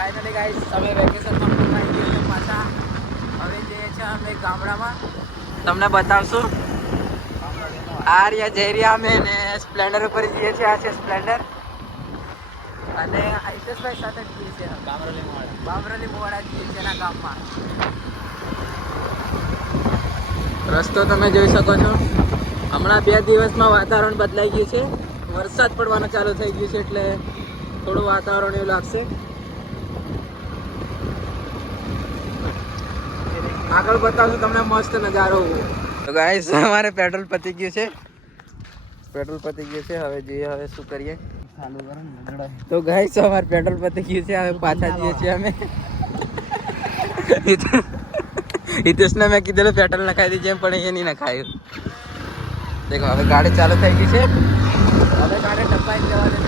Finally guys અમે વેકેશનમાં ફરવા આવી ગયા પાછા. હવે જઈએ છીએ અમે ગામડામાં, તમને બતાવશું. આ રહ્યા જઈ રહ્યા અમે ને સ્પ્લેન્ડર ઉપર જઈએ છીએ. આ છે સ્પ્લેન્ડર અને આઈટેશભાઈ સાથે જઈએ છીએ બામરોલી મોવાડા જઈએ છીએ એના ગામમાં. રસ્તો તમે જોઈ શકો છો. હમણાં 2 દિવસમાં વાતાવરણ બદલાઈ ગયું છે, વરસાદ પડવાનું ચાલુ થઈ ગયું છે એટલે થોડું વાતાવરણ એવું લાગશે. આગળ બતાવશું તમને મસ્ત નજારો. તો ગાઈસ અમારે પેટ્રોલ પતી ગયું છે. હવે જોઈએ હવે શું કરીએ. તો ગાઈસ અમારે પેટ્રોલ પતી ગયું છે. હવે પાછા જઈએ છીએ અમે. હિતેશને મેં કીધેલું પેટ્રોલ નખાઈ દીજે પણ એ નહીં નખાયું. દેખો હવે ગાડી ચાલુ થઈ ગઈ છે. હવે ગાડી ડબ્બાઈ જવા દે.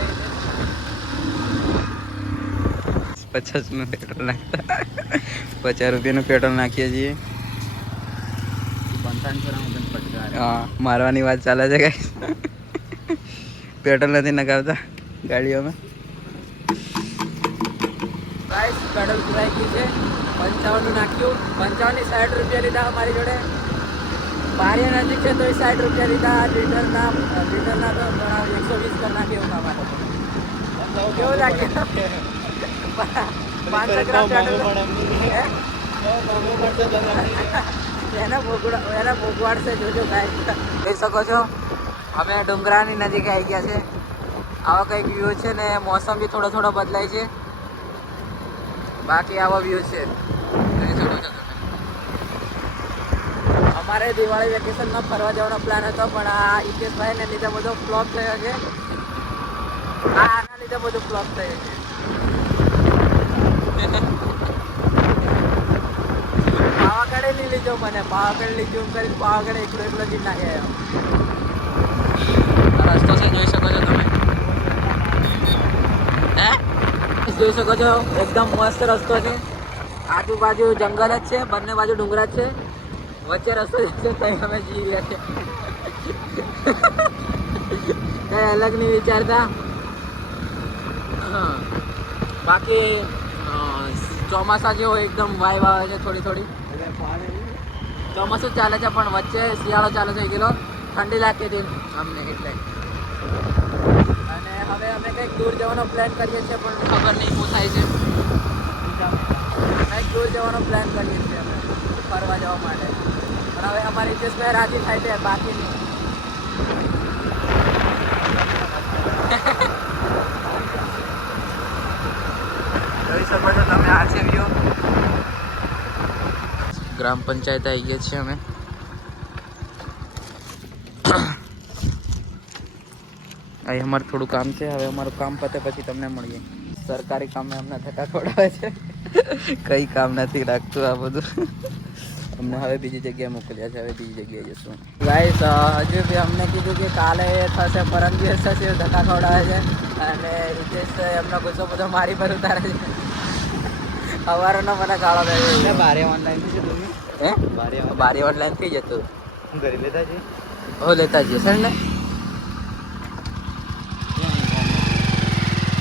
50 નું પેટ્રોલ નાખતા 50 રૂપિયાનું પેટ્રોલ નાખીએ છીએ. હા મારવાની વાત ચાલે છે ગાઈસ. પેટ્રોલ નથી નખાવતા ગાડીઓમાં. ગાઈસ પેટ્રોલ પુરાઈ ગયું છે. 55 નું નાખ્યું. 55 ની 60 રૂપિયા લીધા અમારી જોડે. બારિયા નજીક છે તો 60 રૂપિયા લીધા. લીટરના તો 120 કરી નાખ્યું અમારે. કેવું લાગે? 500 ગ્રામ પેટ્રોલ એના ભોગવાડશે. જોજો ગાઈસ જોઈ શકો છો અમે ડુંગરાની નજીક આવી ગયા છે. આવા કંઈક વ્યૂ છે ને મોસમ બી થોડો બદલાય છે. બાકી આવો વ્યૂ છે જોઈ શકો છો તમે. અમારે દિવાળી વેકેશનમાં ફરવા જવાનો પ્લાન હતો પણ આ હિતેશભાઈને લીધે બધો ફ્લોપ થયો છે. આના લીધે બધું ફ્લોપ થયું છે. પાવાગઢે નહીં લીધો મને. પાવાગઢ લીધું કરી પાવાગઢ એકલો જ નાખે. રસ્તો છે જોઈ શકો છો તમે. હે જોઈ શકો છો એકદમ મસ્ત રસ્તો છે. આજુબાજુ જંગલ જ છે, બંને બાજુ ડુંગરા જ છે, વચ્ચે રસ્તો છે. ત્યાં અમે જઈ રહ્યા છે. કઈ અલગ નહીં વિચારતા. બાકી ચોમાસા જેવો એકદમ વાઇબ આવે છે. થોડી ચોમાસું ચાલે છે પણ વચ્ચે શિયાળો ચાલુ થઈ ગયેલો. ઠંડી લાગતી હતી અમને એટલે. અને હવે અમે કંઈક દૂર જવાનો પ્લાન કરીએ છીએ પણ ખબર નહીં શું થાય છે. કંઈક દૂર જવાનો પ્લાન કરીએ છીએ અમે ફરવા જવા માટે. પણ હવે અમારી હિતેશભાઈ રાજી થાય છે, બાકી નહીં. જોઈ શકો છો તમે આ છે વ્યૂ. ગ્રામ પંચાયત આવી ગયા છીએ અમે. અહીં અમારે થોડું કામ છે. હવે અમારું કામ પતે પછી તમને મળીએ. સરકારી કામે અમને ધક્કા ખવડાવે છે. કઈ કામ નથી રાખતું આ બધું. અમને હવે બીજી જગ્યાએ મોકલ્યા છે. હવે બીજી જગ્યાએ જશું. ગાઈસ હજુ બી અમને કીધું કે કાલે થશે, પરમ દિવસ થશે, ધક્કા ખવડાવે છે. અને હિતેશ એમનો ગુસ્સો બધો મારી પર ઉતારે છે. સવારનો મને ગાળો દે છે. બારે ઓનલાઈન થઈ જતું. બારે ઓનલાઈન થઈ જતું. ઘરે લેતા જઈએ. લેતા જઈએ સર ને.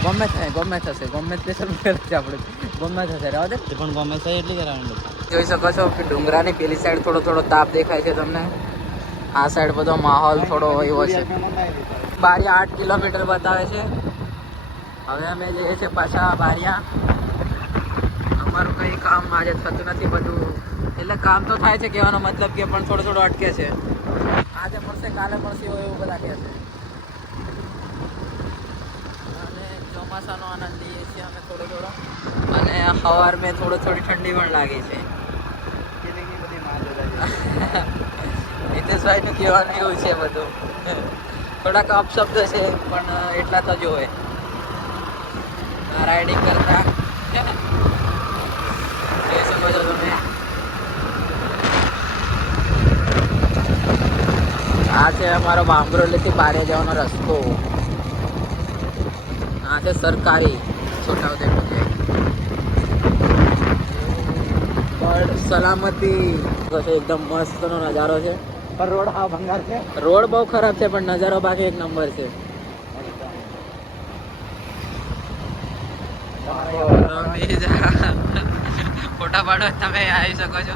ગમે થશે ગમે સ્પેશિયલ છે આપણે. ગમે થશે રહેવા દે પણ ગમે થાય એટલી કરાવવાનું. જોઈ શકો છો કે ડુંગરાની પેલી સાઈડ થોડો તાપ દેખાય છે તમને. આ સાઈડ બધો માહોલ થોડો એવો છે. 8 કિલોમીટર બતાવે છે. હવે અમે જઈએ છીએ પાછા બારિયા. અમારું કંઈ કામ આજે થતું નથી બધું. એટલે કામ તો થાય છે કહેવાનો મતલબ કે પણ થોડું અટકે છે. આજે મળશે કાલે મળશે એવું બધા કહે છે. અને ચોમાસાનો આનંદ લઈએ છીએ અમે થોડો. અને સવાર મેં થોડી ઠંડી પણ લાગે છે. હિતેશભાઈનું કહેવાનું એવું છે બધું. થોડાક અપશબ્દ છે પણ એટલા તો જોવે રાઇડિંગ કરતા. જોઈ શકો છો તમે. આ છે અમારો બામરોલીથી બારે જવાનો રસ્તો. આ છે સરકારી છોટાઉદેપુર છે. બર્ડ સલામતી એકદમ મસ્ત નો નજારો છે. પર રોડ હા ભંગાર છે. રોડ બહુ ખરાબ છે પણ નજારો બાકી એક નંબર છે. ફોટા પાડો તમે આવી શકો છો.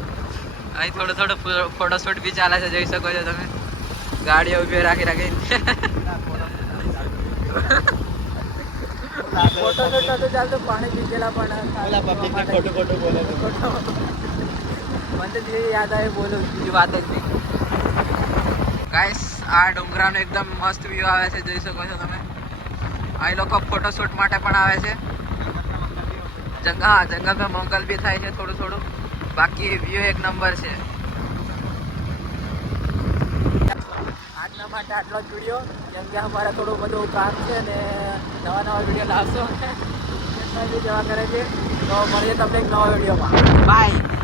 અહીં થોડું ફોટોશૂટ બી ચાલે છે, જોઈ શકો છો તમે. ગાડીઓ ઉભી રાખી ફોટોશૂટ નતું ચાલતું, પાણી પીધેલા પણ મને જે યાદ આવે બોલું, બીજી વાત જ નહીં. ગાઈસ આ ડુંગરાનો એકદમ મસ્ત વ્યૂ આવે છે, જોઈ શકો છો તમે. આ લોકો ફોટોશૂટ માટે પણ આવે છે. જંગલ પર મંગલ બી થાય છે થોડું. બાકી વ્યૂ એક નંબર છે. આજના માટે આટલો જ વિડીયો, કેમ કે અમારે થોડું બધું કામ છે ને નવા વિડીયો લાવશો જવા કરે છે. તો મળીએ તમને એક નવા વિડીયોમાં. બાય.